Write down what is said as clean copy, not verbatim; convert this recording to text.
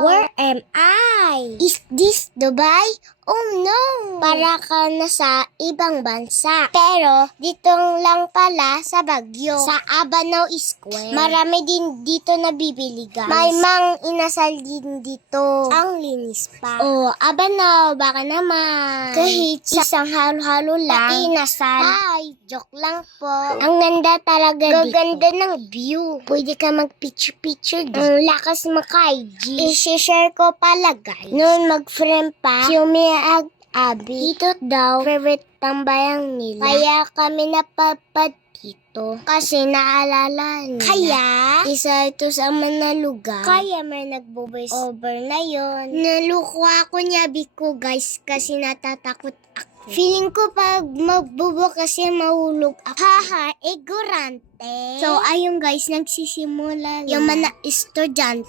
Where am I? Is this Dubai? Oh no! Para ka na sa ibang bansa. Pero, dito lang pala sa Baguio. Sa Abanao Square. Marami din dito nabibili, guys. May mang inasal din dito. Ang linis pa. Oh, Abanao, baka naman. Kahit isang halo-halo lang. Inasal. Ay, joke lang po. Ang ganda talaga dito. Gaganda ng view. Pwede ka mag-picture-picture dito. Ang lakas maka-IG. I-share ko pala, guys. Noon mag-friend pa, si Abi. Dito daw, favorite tambayang nila. Kaya kami napapad dito. Kasi naalala nila. Kaya, isa ito sa mga lugar. Kaya may nagbo-voice over na yon. Naluko ako niya, Biko, guys, kasi natatakot ako. Feeling ko pag magbubo kasi mahulog ako. Haha, ignorante. So, ayun guys, nagsisimula yung mga estudyante.